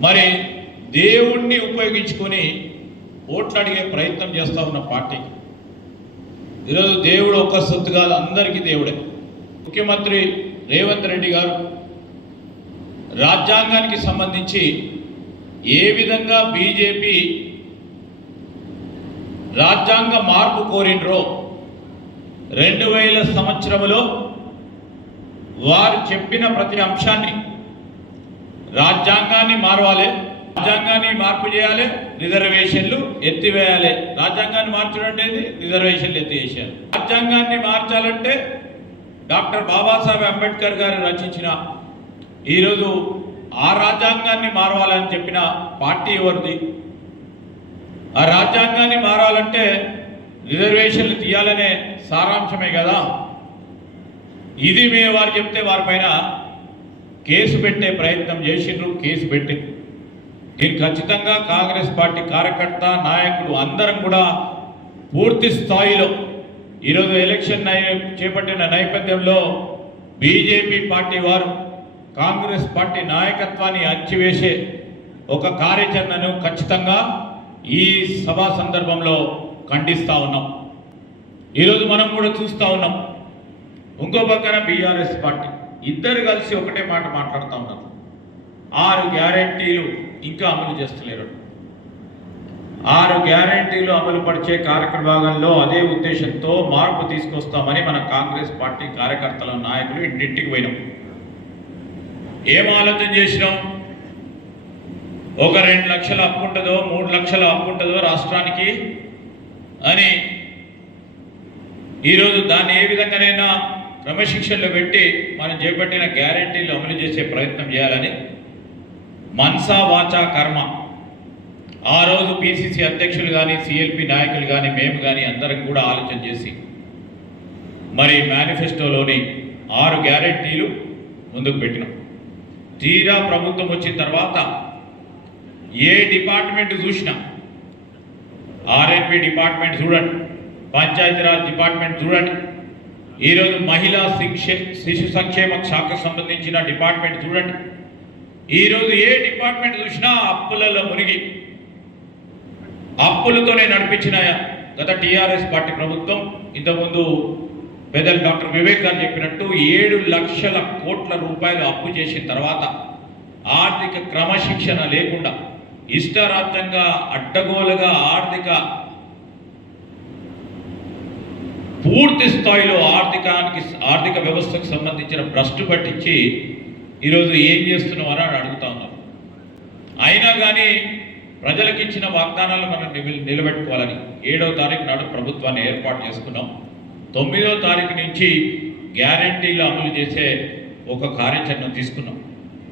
మరి దేవుణ్ణి ఉపయోగించుకొని ఓట్లు అడిగే ప్రయత్నం చేస్తూ ఉన్న పార్టీకి ఈరోజు దేవుడు ఒక్క సొత్తు కాదు అందరికీ దేవుడే. ముఖ్యమంత్రి రేవంత్ రెడ్డి గారు రాజ్యాంగానికి సంబంధించి ఏ విధంగా బీజేపీ రాజ్యాంగ మార్పు కోరినరో రెండు వేల సంవత్సరములో వారు చెప్పిన ప్రతి అంశాన్ని రాజ్యాంగాన్ని మారవాలి. రాజ్యాంగాన్ని మార్పు చేయాలి. రిజర్వేషన్లు ఎత్తివేయాలి. రాజ్యాంగాన్ని మార్చడం అంటే రిజర్వేషన్లు ఎత్తివేశారు. రాజ్యాంగాన్ని మార్చాలంటే డాక్టర్ బాబాసాహెబ్ అంబేద్కర్ గారు రచించిన ఈరోజు ఆ రాజ్యాంగాన్ని మారవాలని చెప్పిన పార్టీ ఎవరిది? ఆ రాజ్యాంగాన్ని మారాలంటే రిజర్వేషన్లు తీయాలనే సారాంశమే కదా? ఇది మేము వారు చెప్తే వారిపైన కేసు పెట్టే ప్రయత్నం చేసిండ్రు కేసు పెట్టి దీనికి ఖచ్చితంగా కాంగ్రెస్ పార్టీ కార్యకర్త నాయకుడు అందరం కూడా పూర్తి స్థాయిలో ఈరోజు ఎలక్షన్ చేపట్టిన నేపథ్యంలో బీజేపీ పార్టీ వారు కాంగ్రెస్ పార్టీ నాయకత్వాన్ని అణచివేసే ఒక కార్యాచరణను ఖచ్చితంగా ఈ సభా సందర్భంలో ఖండిస్తూ ఉన్నాం. ఈరోజు మనం కూడా చూస్తూ ఉన్నాం. ఇంకో పక్కన బీఆర్ఎస్ పార్టీ. ఇద్దరు కలిసి ఒకటే మాట మాట్లాడుతూ ఉన్నారు. ఆరు గ్యారెంటీలు ఇంకా అమలు చేస్తలేరు. ఆరు గ్యారెంటీలు అమలు పరిచే కార్యక్రమంలో అదే ఉద్దేశంతో మార్పు తీసుకొస్తామని మన కాంగ్రెస్ పార్టీ కార్యకర్తల నాయకులు ఇంటింటికి పోయినాం. ఏం ఆలోచన చేసినాం? ఒక రెండు లక్షల అప్పు ఉంటుందో మూడు లక్షల అప్పు ఉంటుందో రాష్ట్రానికి అని. ఈరోజు దాన్ని ఏ విధంగానైనా క్రమశిక్షణలో పెట్టి మనం చేపట్టిన గ్యారెంటీలు అమలు చేసే ప్రయత్నం చేయాలని మనసా వాచా కర్మ. ఆ రోజు పిసిసి అధ్యక్షులు కానీ సిఎల్పి నాయకులు కానీ మేము కానీ అందరం కూడా ఆలోచన చేసి మరి మేనిఫెస్టోలోని ఆరు గ్యారెంటీలు ముందుకు పెట్టినాం. తీరా ప్రభుత్వం వచ్చిన తర్వాత ఏ డిపార్ట్మెంట్ చూసినా ఆర్ఎన్పి డిపార్ట్మెంట్ చూడండి పంచాయతీరాజ్ డిపార్ట్మెంట్ చూడండి ఈరోజు మహిళా శిక్ష శిశు సంక్షేమ శాఖకు సంబంధించిన డిపార్ట్మెంట్ చూడండి. ఈరోజు ఏ డిపార్ట్మెంట్ చూసినా అప్పులలో మునిగి అప్పులతోనే నడిపించిన గత టీఆర్ఎస్ పార్టీ ప్రభుత్వం ఇంతకుముందు పెద్దలు డాక్టర్ వివేక్ గారు చెప్పినట్టు ఏడు లక్షల కోట్ల రూపాయలు అప్పు చేసిన తర్వాత ఆర్థిక క్రమశిక్షణ లేకుండా ఇష్టరాజ్యంగా అడ్డగోలుగా ఆర్థిక పూర్తి స్థాయిలో ఆర్థికానికి ఆర్థిక వ్యవస్థకు సంబంధించిన భ్రష్టు పట్టించి ఈరోజు ఏం చేస్తున్నామని అని అడుగుతా ఉన్నారు అయినా కానీ ప్రజలకు ఇచ్చిన వాగ్దానాలు మనం నిలబెట్టుకోవాలని ఏడో తారీఖు నాడు ప్రభుత్వాన్ని ఏర్పాటు చేసుకున్నాం. తొమ్మిదో తారీఖు నుంచి గ్యారంటీలు అమలు చేసే ఒక కార్యాచరణ తీసుకున్నాం.